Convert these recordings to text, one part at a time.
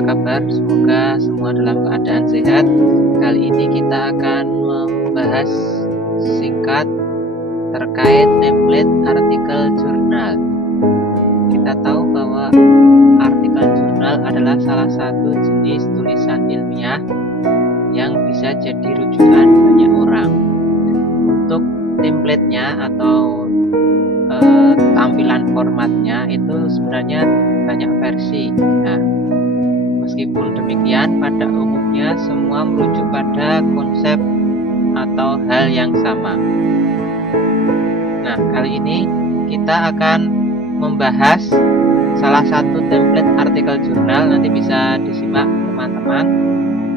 apa kabar? Semoga semua dalam keadaan sehat. Kali ini kita akan membahas singkat terkait template artikel jurnal. Kita tahu bahwa artikel jurnal adalah salah satu jenis tulisan ilmiah yang bisa jadi rujukan banyak orang. Untuk template-nya atau tampilan formatnya itu sebenarnya banyak versi. Nah, meskipun demikian, pada umumnya semua merujuk pada konsep atau hal yang sama. Nah, kali ini kita akan membahas salah satu template artikel jurnal. Nanti bisa disimak teman-teman.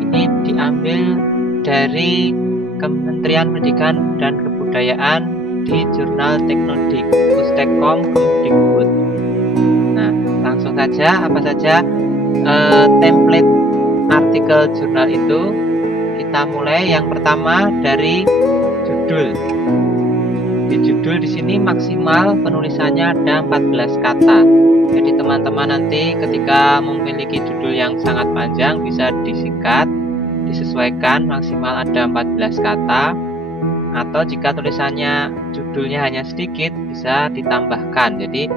Ini diambil dari Kementerian Pendidikan dan Kebudayaan di Jurnal Teknodik Pustekkom Kemdikbud. Nah, langsung saja, apa saja template artikel jurnal itu? Kita mulai yang pertama dari judul. Di judul di sini maksimal penulisannya ada 14 kata. Jadi teman-teman nanti ketika memiliki judul yang sangat panjang bisa disingkat, disesuaikan maksimal ada 14 kata. Atau jika tulisannya judulnya hanya sedikit bisa ditambahkan, jadi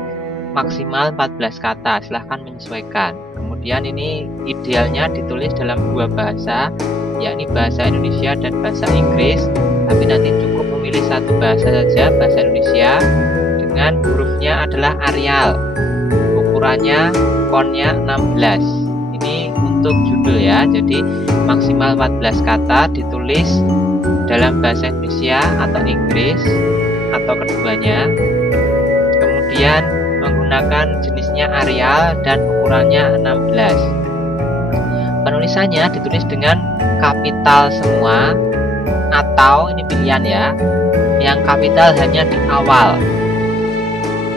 maksimal 14 kata, silahkan menyesuaikan. Kemudian ini idealnya ditulis dalam dua bahasa, yakni bahasa Indonesia dan bahasa Inggris, tapi nanti cukup memilih satu bahasa saja, bahasa Indonesia, dengan hurufnya adalah Arial, ukurannya fontnya 16. Ini untuk judul ya, jadi maksimal 14 kata ditulis dalam bahasa Indonesia atau Inggris atau keduanya. Kemudian menggunakan jenisnya Arial dan ukurannya 16. Penulisannya ditulis dengan kapital semua atau ini pilihan ya, yang kapital hanya di awal.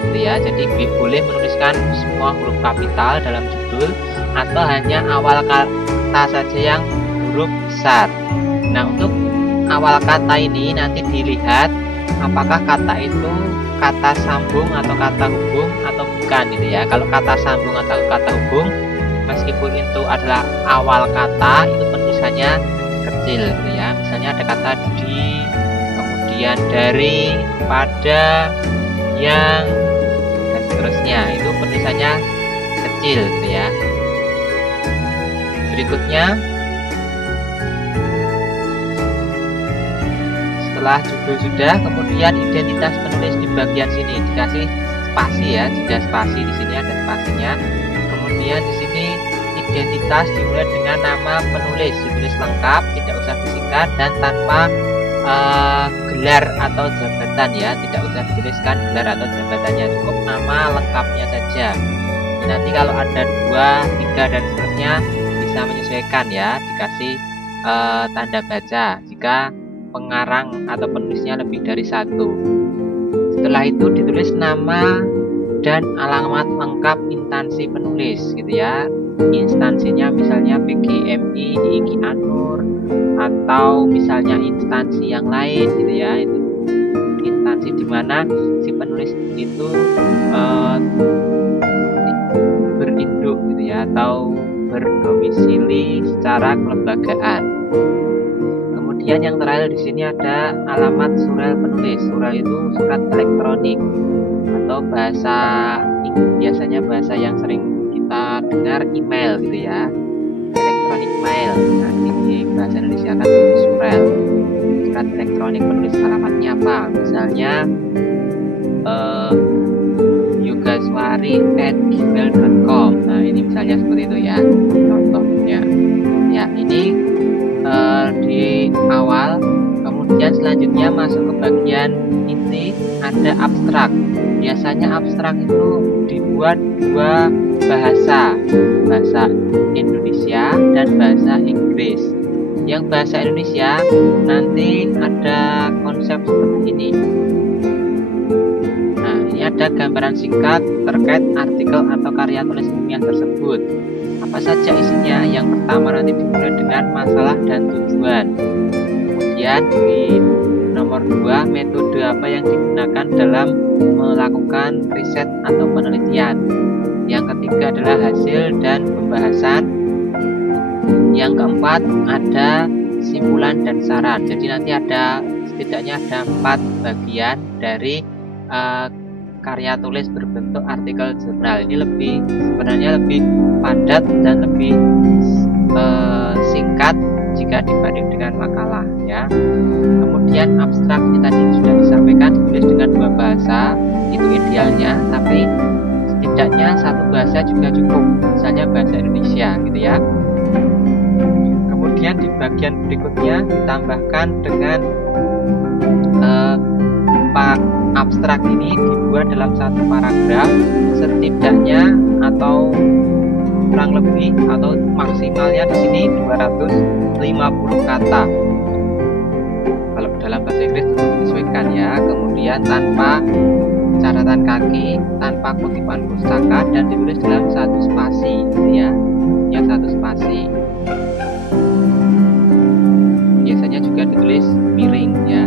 Gitu ya. Jadi boleh menuliskan semua huruf kapital dalam judul atau hanya awal kata saja yang huruf besar. Nah, untuk awal kata ini nanti dilihat apakah kata itu kata sambung atau kata hubung atau bukan gitu ya. Kalau kata sambung atau kata hubung, meskipun itu adalah awal kata, itu penulisannya kecil gitu ya. Misalnya ada kata di, kemudian dari, pada, yang, dan seterusnya, itu penulisannya kecil gitu ya. Berikutnya, setelah judul sudah, kemudian identitas penulis di bagian sini dikasih spasi ya, jeda spasi, di sini ada spasinya. Kemudian di sini identitas dimulai dengan nama penulis, ditulis lengkap, tidak usah disingkat dan tanpa gelar atau jabatan ya, tidak usah dituliskan gelar atau jabatannya, cukup nama lengkapnya saja. Nanti kalau ada 2, 3 dan seterusnya bisa menyesuaikan ya, dikasih tanda baca jika pengarang atau penulisnya lebih dari satu. Setelah itu ditulis nama dan alamat lengkap instansi penulis gitu ya. Instansinya misalnya PGMI, IGI Anur, atau misalnya instansi yang lain gitu ya. Itu instansi di mana si penulis itu berinduk gitu ya, atau berdomisili secara kelembagaan. Kemudian yang terakhir di sini ada alamat surel penulis. Surel itu surat elektronik atau biasanya bahasa yang sering kita dengar email gitu ya, elektronik mail. Nah, ini di bahasa Indonesia kan surel, surat elektronik penulis. Alamatnya apa? Misalnya yogaswari@gmail.com. Nah, ini misalnya seperti itu ya, contohnya. Ya, ini di awal. Kemudian selanjutnya masuk ke bagian inti, ada abstrak. Biasanya abstrak itu dibuat dua bahasa Indonesia dan bahasa Inggris. Yang bahasa Indonesia nanti ada konsep seperti ini. Nah, ini ada gambaran singkat terkait artikel atau karya tulis ilmiah tersebut. Apa saja isinya? Yang pertama nanti dimulai dengan masalah dan tujuan. Kemudian di nomor 2, metode apa yang digunakan dalam melakukan riset atau penelitian. Yang ketiga adalah hasil dan pembahasan. Yang keempat ada simpulan dan saran. Jadi nanti ada setidaknya ada 4 bagian dari karya tulis berbentuk artikel jurnal. Ini sebenarnya lebih padat dan lebih singkat jika dibanding dengan makalah ya. Kemudian abstrak ini tadi sudah disampaikan, ditulis dengan 2 bahasa itu idealnya, tapi setidaknya 1 bahasa juga cukup, misalnya bahasa Indonesia gitu ya. Kemudian di bagian berikutnya ditambahkan dengan abstrak ini dibuat dalam 1 paragraf setidaknya atau kurang lebih atau maksimalnya di sini 250 kata. Kalau dalam bahasa Inggris tentu disesuaikan ya. Kemudian tanpa catatan kaki, tanpa kutipan pustaka, dan ditulis dalam 1 spasi gitu ya. Ya 1 spasi. Biasanya juga ditulis miring ya.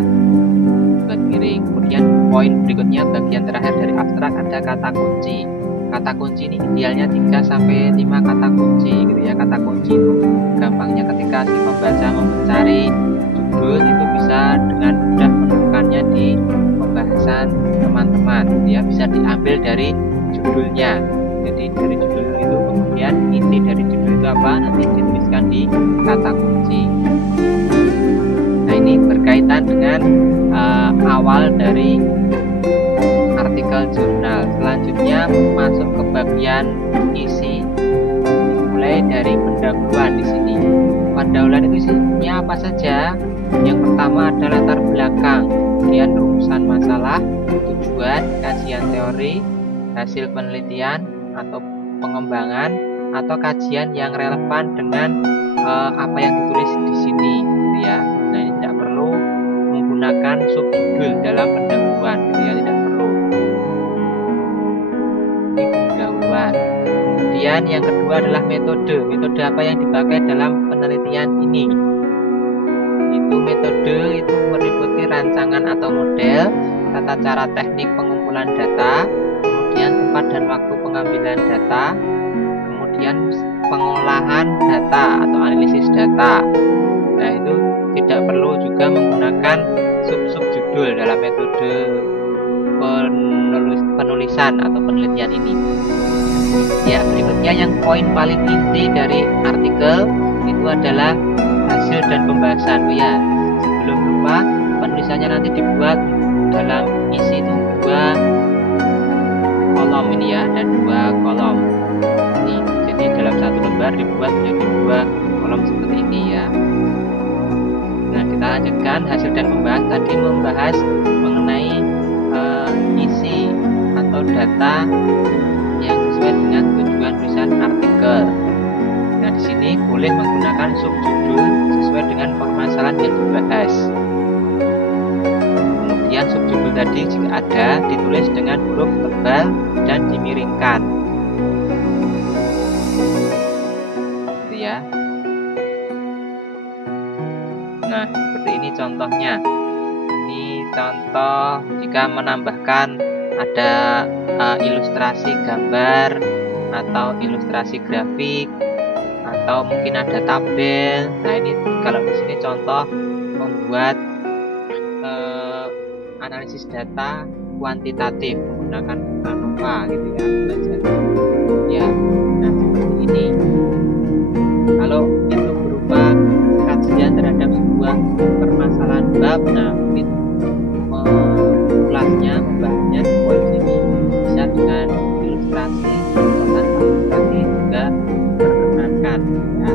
Buat miring. Kemudian poin berikutnya bagian terakhir dari abstrak ada kata kunci. Kata kunci ini idealnya 3-5 kata kunci gitu ya. Kata kunci itu gampangnya ketika si pembaca mencari judul itu bisa dengan mudah menemukannya di pembahasan teman-teman ya, bisa diambil dari judulnya. Jadi dari judul itu kemudian inti dari judul itu apa nanti dituliskan di kata kunci. Nah ini berkaitan dengan awal dari artikel jurnal. Selanjutnya masuk ke bagian isi, mulai dari pendahuluan di sini. Pendahuluan itu isinya apa saja? Yang pertama ada latar belakang, kemudian rumusan masalah, tujuan, kajian teori, hasil penelitian atau pengembangan, atau kajian yang relevan dengan apa yang ditulis di sini, gitu ya. Nah ini tidak perlu menggunakan subjudul dalam pendahuluan, gitu ya, tidak perlu. Ini pendahuluan. Kemudian yang kedua adalah metode. Metode apa yang dipakai dalam penelitian ini? Itu metode itu meliputi rancangan atau model, tata cara teknik pengumpulan data, kemudian tempat dan waktu pengambilan data, kemudian pengolahan data atau analisis data. Nah itu tidak perlu juga menggunakan sub-judul dalam metode penulisan atau penelitian ini. Ya, berikutnya yang poin paling inti dari artikel itu adalah hasil dan pembahasan. Oh ya, sebelum lupa, penulisannya nanti dibuat dalam isi itu 2 kolom ini ya, ada 2 kolom. Ini, jadi dalam 1 lembar dibuat menjadi 2 kolom seperti ini ya. Nah, kita lanjutkan hasil dan pembahasan. Tadi membahas mengenai isi atau data yang sesuai dengan tujuan tulisan artikel. Nah, di sini boleh menggunakan subjudul sesuai dengan permasalahan yang dibahas. Kemudian subjudul tadi jika ada ditulis dengan huruf tebal dan dimiringkan. Gitu ya. Nah, seperti ini contohnya. Ini contoh jika menambahkan ada ilustrasi gambar atau ilustrasi grafik atau mungkin ada tabel. Nah ini kalau di sini contoh membuat analisis data kuantitatif menggunakan ANOVA gitu ya, belajar ya. Nah seperti ini. Kalau itu berupa kajian terhadap sebuah permasalahan bab, nah mungkin mengulasnya, membahasnya di poin ini bisa dengan ilustrasi atau tanpa ilustrasi juga diperkenankan ya.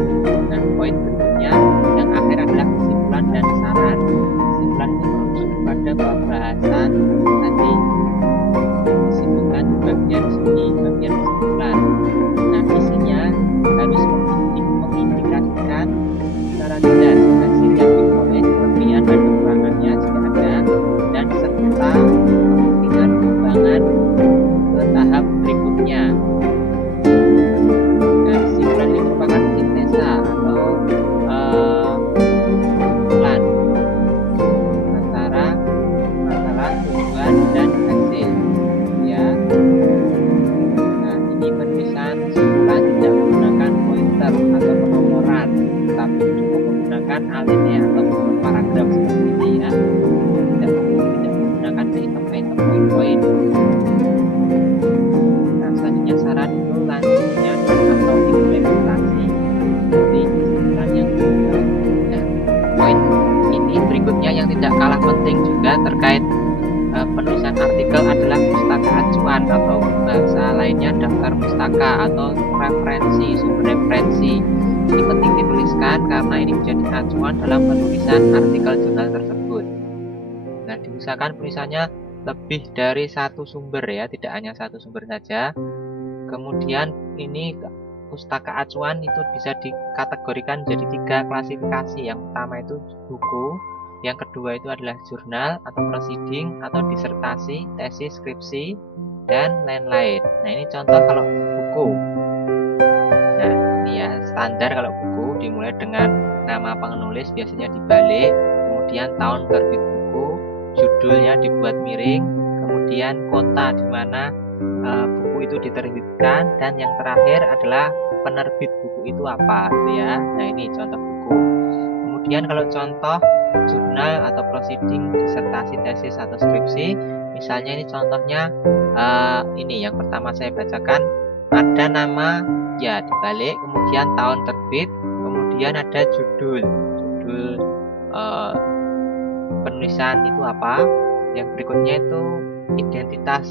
Nah poin berikutnya yang akhir adalah kesimpulan dan saran. Kesimpulan ini merujuk pada pembahasan tadi disebutkan di bagian sini, bagian kesimpulan. Nah isinya harus mengindikasikan secara jelas hasil yang diperoleh, kelebihan dan kekurangannya jika ada, dan serta kemungkinan pengembangan ke tahap berikutnya. Nah, kesimpulan ini merupakan sintesa atau kumpulan antara masalah, tujuan, dan hasil. Ya. kalah penting juga terkait penulisan artikel adalah pustaka acuan, atau bahasa lainnya daftar pustaka atau referensi, sumber referensi. Ini penting dituliskan karena ini menjadi acuan dalam penulisan artikel jurnal tersebut. Nah, diusahakan penulisannya lebih dari satu sumber ya, tidak hanya satu sumber saja. Kemudian ini pustaka acuan itu bisa dikategorikan jadi 3 klasifikasi. Yang pertama itu buku, yang kedua itu adalah jurnal atau proceeding atau disertasi, tesis, skripsi, dan lain-lain. Nah, ini contoh kalau buku. Nah, ini ya standar kalau buku dimulai dengan nama penulis biasanya dibalik, kemudian tahun terbit buku, judulnya dibuat miring, kemudian kota di mana buku itu diterbitkan, dan yang terakhir adalah penerbit buku itu apa gitu ya. Nah, ini contoh buku. Kemudian kalau contoh jurnal atau proceeding, disertasi, tesis, atau skripsi, misalnya ini contohnya ini yang pertama saya bacakan, ada nama ya dibalik, kemudian tahun terbit, kemudian ada judul penulisan itu apa, yang berikutnya itu identitas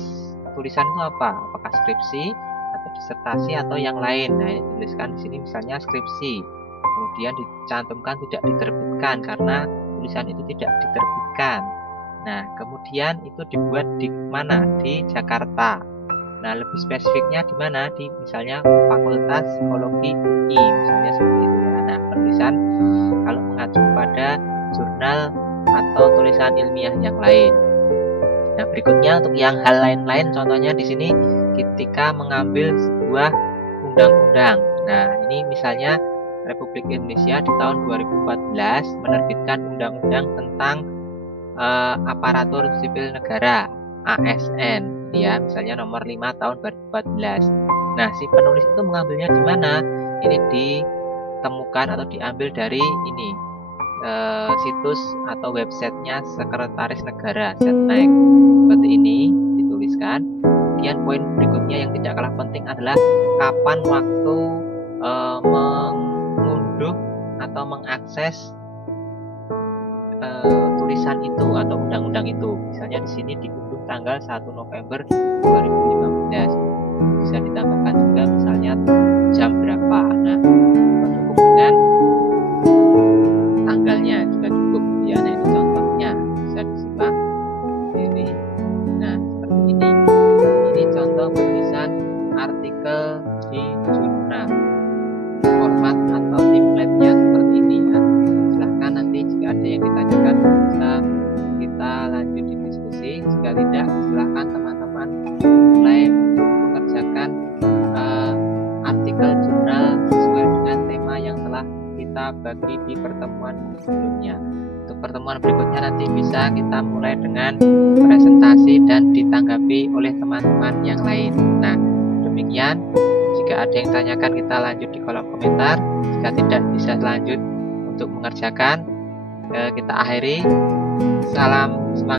tulisan itu apa, apakah skripsi atau disertasi atau yang lain. Nah, ini dituliskan di sini misalnya skripsi, kemudian dicantumkan tidak diterbitkan karena tulisan itu tidak diterbitkan. Nah, kemudian itu dibuat di mana? Di Jakarta. Nah, lebih spesifiknya di mana? Di misalnya Fakultas Psikologi UI, misalnya seperti itu. Nah, penulisan kalau mengacu pada jurnal atau tulisan ilmiah yang lain. Nah, berikutnya untuk yang hal lain-lain, contohnya di sini ketika mengambil sebuah undang-undang. Nah, ini misalnya Republik Indonesia di tahun 2014 menerbitkan undang-undang tentang aparatur sipil negara ASN, ya, misalnya nomor 5 tahun 2014. Nah, si penulis itu mengambilnya di mana? Ini ditemukan atau diambil dari ini situs atau websitenya Sekretaris Negara Setnek. Seperti ini dituliskan. Kemudian poin berikutnya yang tidak kalah penting adalah kapan waktu mengunduh atau mengakses tulisan itu atau undang-undang itu. Misalnya di sini diunduh tanggal 1 November 2015. Bisa ditambahkan juga misalnya jam berapa. Nah, cukup dengan tanggalnya juga cukup ya. Nah, ini contohnya bisa disimak sendiri. Nah, seperti ini. Ini contoh penulisan artikel di jurnal. Format atau template-nya seperti ini ya. Silahkan nanti jika ada yang ditanyakan bisa kita lanjut di diskusi. Jika tidak, silahkan teman-teman mulai untuk mengerjakan artikel jurnal sesuai dengan tema yang telah kita bagi di pertemuan sebelumnya. Untuk pertemuan berikutnya nanti bisa kita mulai dengan presentasi dan ditanggapi oleh teman-teman yang lain. Nah, demikian. Jika ada yang tanyakan kita lanjut di kolom komentar. Jika tidak bisa lanjut untuk mengerjakan, kita akhiri. Salam semangat.